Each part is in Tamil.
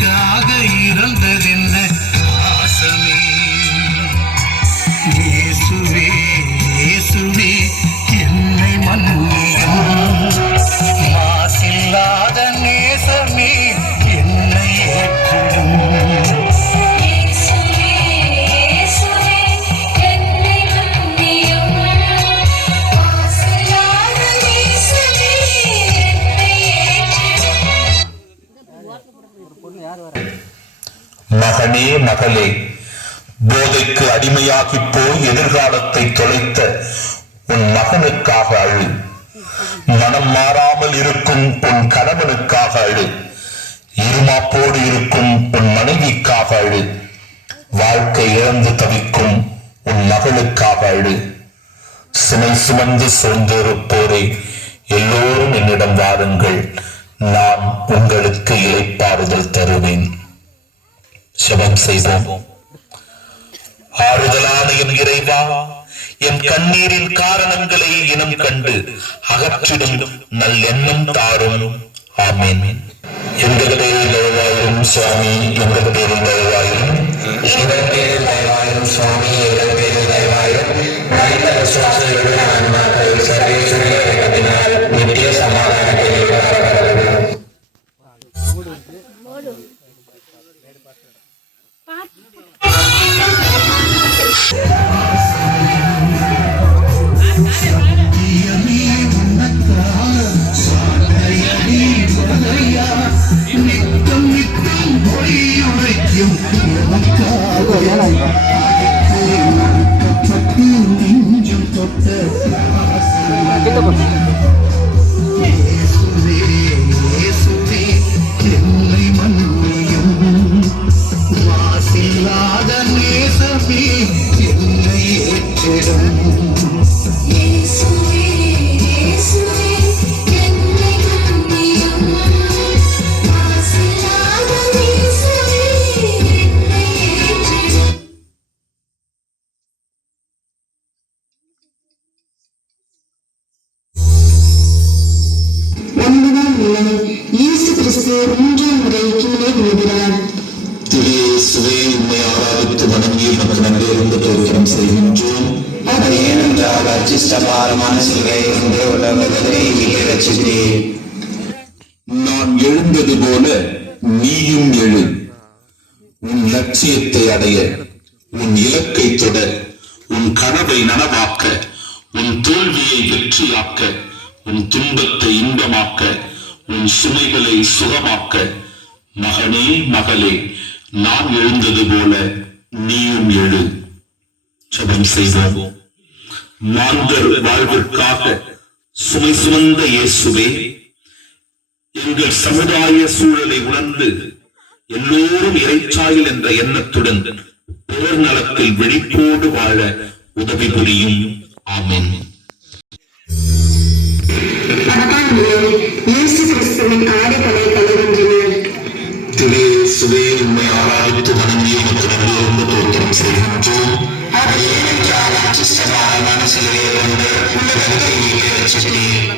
எனக்காக இறந்ததென்ன ஆசமே. இயேசுவே இயேசுவே என்னை மன்னியும், மாசில்லாத நேசமே என்னை ஏற்றிடும். மகனே மகளே, போதைக்கு அடிமையாகி போய் எதிர்காலத்தை தொலைத்த உன் மகனுக்காக அழு. மனம் மாறாமல் இருக்கும் உன் கணவனுக்காக அழு. இருமாப்போடு இருக்கும் உன் மனைவிக்காக அழு. வாழ்க்கை இழந்து தவிக்கும் உன் மகளுக்காக அழு. சுமை சுமந்து சோர்ந்திருப்போரே, எல்லோரும் என்னிடம் வாருங்கள், நான் உங்களுக்கு இளைப்பாறுதல் தருவேன். ஜெபம் செய்வோம். ஆறுதலான என் இறைவா, என் கண்ணீரின் காரணங்களை இனம் கண்டு அகற்றிடும் நல் எண்ணம் தாரும். ஆமென். எங்கள் பேரில் தயவாயிரும் சுவாமி, எங்கள் பேரில் தயவாயிரும். எங்கள் பேரில் தயவாயிரும் சுவாமி, எங்கள் பேரில் தயவாயிரும். மனித விசுவாசிகளுடைய ஆன்மாக்கள் சர்வேஸ்வரிய இரக்கத்தினால் நித்திய சமாதானத்தை இயேசு கிறிஸ்து மூன்றாம் முறை கீழே விழுகிறார். இயேசுவே, உம்மை ஆராதித்து வணங்கி உமக்கு நன்றியிருந்து தோத்திரம் செய்கின்றோம். அது ஏனென்றால் அச்சிஷ்டபாரமான சிலுவையை கொண்டு உலகத்தை ரட்சித்தீர். நான் எழுந்தது போல நீயும் எழு. உன் லட்சியத்தை அடைய, உன் இலக்கை தொட, உன் கனவை நனவாக்க, உன் தோல்வியை வெற்றியாக்க, உன் துன்பத்தை இன்பமாக்க, உன் சுமைகளை சுகமாக்க. மகனே மகளே, நான் எழுந்தது போல நீயும் எழு. ஜெபம் செய்வோம். மாந்தர் வாழ்விற்காக சுமை சுமந்த இயேசுவே, எங்கள் சமுதாய சூழலை உணர்ந்து எல்லோரும் இறைச்சாயல் என்ற எண்ணத்துடன் பிறர் நலத்தில் விழிப்போடு வாழ உதவி புரியும். ஆமென். இயேசு கிறிஸ்துவின் ஆடைகளை கழுவுகின்றனர். இயேசுவே, உம்மை ஆராதித்து வணங்கி உமக்கு நன்றியிருந்து தோத்திரம் செய்கின்றோம். அது ஏனென்றால் அச்சிஷ்டபாரமான சிலுவையை கொண்டு உலகத்தை ரட்சித்தீர்.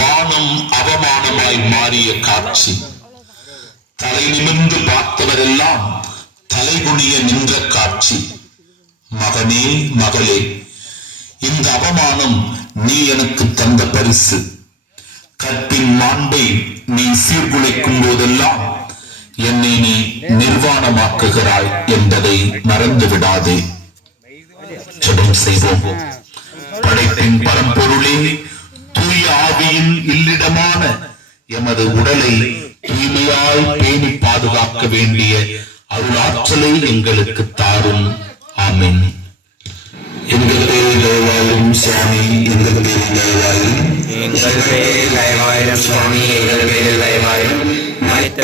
மானம் அவமானமாய் மாறிய காட்சி. தலை நிமிர்ந்து பார்த்தவரெல்லாம் தலைகுனிய நின்ற காட்சி. மகனே மகளே, இந்த அவமானம் நீ எனக்கு தந்த பரிசு. கற்பின் மாண்பை நீ சீர்குலைக்கும் போதெல்லாம் என்னை நீ நிர்வாணமாக்குகிறாய் என்பதை மறந்து விடாதே. ஜெபம் செய்வோம். படைப்பின் பரம்பொருளே, தூய ஆவியின் இல்லிடமான எமது உடலை தூய்மையாய் பேணி பாதுகாக்க வேண்டிய அருளாற்றலை எங்களுக்கு தாரும். ஆமென். எங்கள் பேரில் தயவாயிரும் சுவாமி, எங்கள் பேரில் தயவாயிரும். எங்கள் பேரில் தயவாயிரும் சுவாமி, எங்கள் பேரில் தயவாயிரும். மனித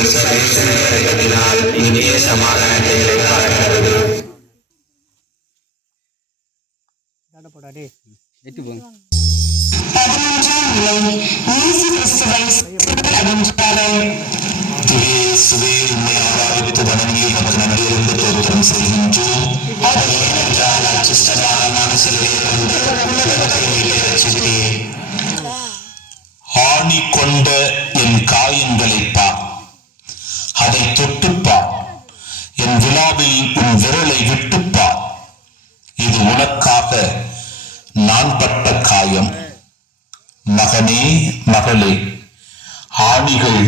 விசுவாசிகளினால் நித்திய சமாதானத்தை இளைப்பாறுகிறது. இயேசு கிறிஸ்துவை அடைந்தார்கள். இயேசுவே, உம்மை ஆராதித்து வணங்கி உமக்கு நன்றியிருந்து தோத்திரம் செய்கின்றோம். அது ஏனென்றால் அச்சிஷ்டபாரமான சிலுவையை கொண்டு உலகத்தை ரட்சித்தீர். ஆணி கொண்ட என் காயங்களை பார். மகளே, ஆணிகள்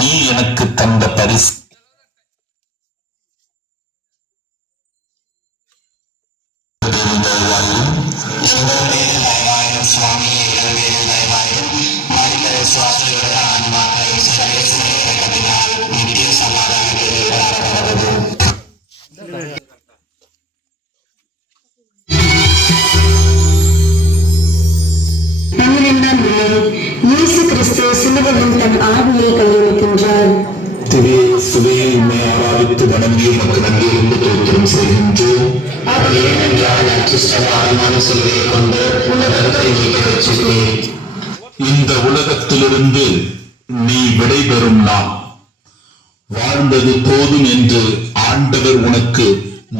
நீ எனக்கு தந்த பரிசு. சுவாமி எங்கள் பேரில் தயவாயிரும். மனித விசுவாசிகளுடைய ஆன்மாக்கள் சர்வேஸ்வரன் இரக்கத்தினால் நித்திய சமாதானத்தில் கடந்து. 12ஆம் நாள் இயேசு கிறிஸ்து சிலுவையில் தன் ஆவியை கையளிக்கின்றார். திவ்ய இயேசுவே, உம்மை ஆராதித்து வணங்கி உமக்கு நன்றியிருந்து தோத்திரம் செய்கின்றோம். அவர் ஏனென்றால் அச்சிஷ்டமான சிலுவையை கொண்டு உலகத்தை மீட்க ரட்சித்தீர். இந்த உலகத்திலிருந்து நீ விடைபெறும் நாள், வாழ்ந்தது போதும் என்று ஆண்டவர் உனக்கு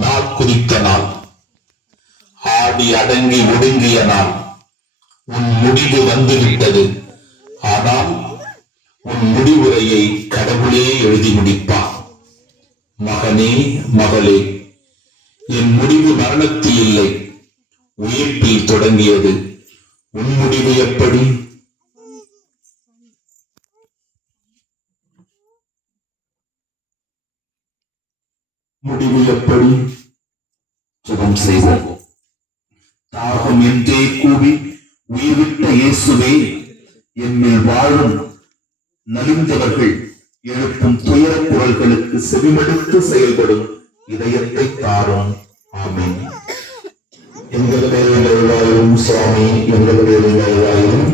நாள் குறித்த நாள், ஆடி அடங்கி ஒடுங்கிய நாள். உன் முடிவு வந்துவிட்டது. ஆனால் உன் முடிவுரையை கடவுளே எழுதி முடிப்பார். மகனே, மகளே, என் முடிவு மரணத்தில் இல்லை, உயிர்ப்பில் தொடங்கியது. உன் முடிவு எப்படி? முடிவு எப்படி? ஜெபம் செய்வோம். தாகம் என்றே கூவி உயிர்விட்ட இயேசுவே, என்னில் வாழும் நலிந்தவர்கள் எழுப்பும் துயர குரல்களுக்கு செவிமடுத்து செயல்படும் இதயத்தை தாரும். ஆமென். எங்கள் பேரில் தயவாயிரும் சுவாமி, எங்கள் பேரில் தயவாயிரும்.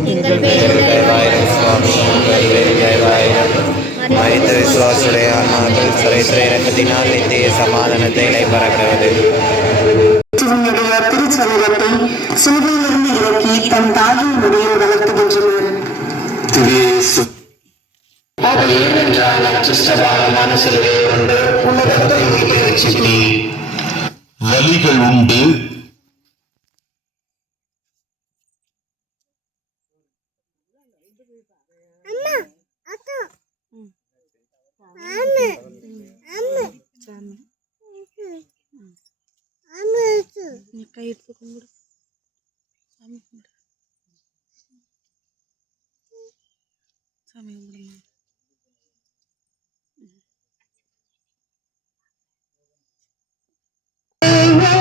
சுவாமி எங்கள் பேரில் தயவாயிரும். மனித விசுவாசுடைய ஆன்மாக்கள் சர்வேஸ்வர இரக்கத்தினால் நித்திய சமாதானத்தை இலைபறக்கிறது. திருநடைய திருச்சரீரத்தை சிலுவையிலிருந்து இறக்கி தன் தாயின் முடியில் வளர்த்துகின்றனர். அவர் ஏனென்றால் அச்சிஷ்டமான சிலுவையை கொண்டு உலகத்தை மீட்க ரட்சித்தீர். வலிகள் உண்டு, கை எடுத்து கும்பிடு. சாமி கும்பிடு. சாமி கும்பிடுங்க. Amen.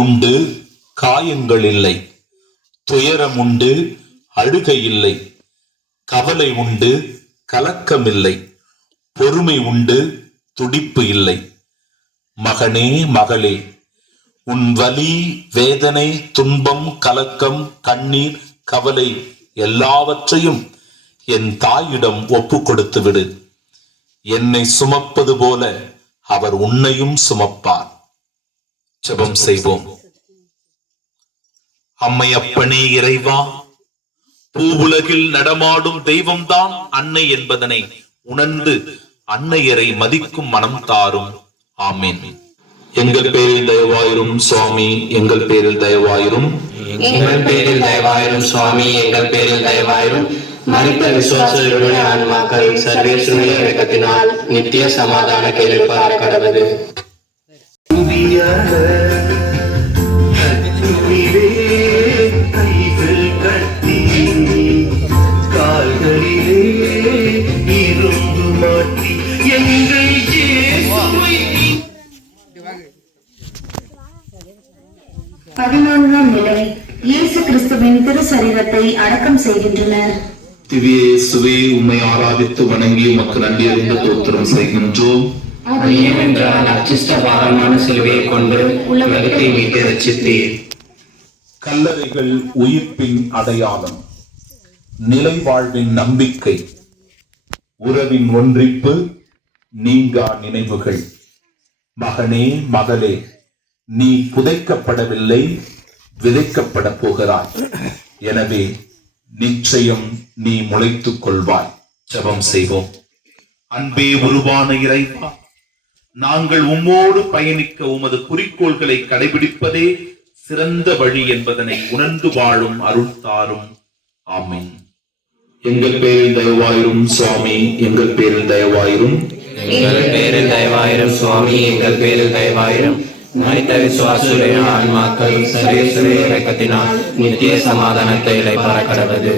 உண்டு, காயங்கள் இல்லை. துயரம் உண்டு, அழுகை இல்லை. கவலை உண்டு, கலக்கம் இல்லை. பொறுமை உண்டு, துடிப்பு இல்லை. மகனே, மகளே, உன் வலி, வேதனை, துன்பம், கலக்கம், கண்ணீர், கவலை எல்லாவற்றையும் என் தாயிடம் ஒப்பு கொடுத்து விடு. என்னை சுமப்பது போல அவர் உன்னையும் சுமப்பார். ஜெபம் செய்வோம். அம்மையப்பனே இறைவா, பூவுலகில் நடமாடும் தெய்வம்தான் அன்னை என்பதனை உணர்ந்து அன்னையரை மதிக்கும் மனம் தாரும். ஆமென். எங்கள் பேரில் தயவாயிரும் சுவாமி, எங்கள் பேரில் தயவாயிரும். எங்கள் பேரில் தயவாயிரும் சுவாமி, எங்கள் பேரில் தயவாயிரும். மரித்த விசுவாசிகளுடைய ஆன்மாக்கள் சர்வேஸ்வருடைய இரக்கத்தினால் நித்திய சமாதான கேள்விப்பார கடவுது. கைகள் கட்டி கால்களிலே இரும்பு மாட்டி எங்கள் இயேசுவை 14ஆம் நிலை. இயேசு கிறிஸ்துவின் திரு சரீரத்தை அடக்கம் செய்கின்றனர். திவ்ய இயேசுவே, உம்மை ஆராதித்து வணங்கி உமக்கு நன்றி அறிந்து தோத்திரம் செய்கின்றோம். அது ஏனென்றால் அச்சிஷ்ட பாரமான சிலுவையை கொண்டு உலகத்தை மீட்டு ரட்சித்தீர். கல்லறைகள் உயிர்ப்பின் அடையாளம், நிலை வாழ்வின் நம்பிக்கை, உறவின் ஒன்றிப்பு, நீங்கா நினைவுகள். மகனே, மகளே, நீ புதைக்கப்படவில்லை, விதைக்கப்பட போகிறாய். எனவே நிச்சயம் நீ முளைத்துக் கொள்வாய். ஜெபம் செய்வோம். அன்பே உருவான இறைவா, நாங்கள் உம்மோடு பயணிக்க உமது குறிக்கோள்களை கடைபிடிப்பதே சிறந்த வழி என்பதனை உணர்ந்து வாழும் அருள் தாரும். ஆமென். எங்கள் பேரில் தயவாயிரும் சுவாமி, எங்கள் பேரில் தயவாயிரும். எங்கள் பேரில் தயவாயிரும் சுவாமி, எங்கள் பேரில் தயவாயிரும். மரித்த விசுவாசுடைய ஆன்மாக்கள் சர்வேஸ்வருடைய இரக்கத்தினால் நித்திய சமாதானத்தை இளைப்பார கடவுது.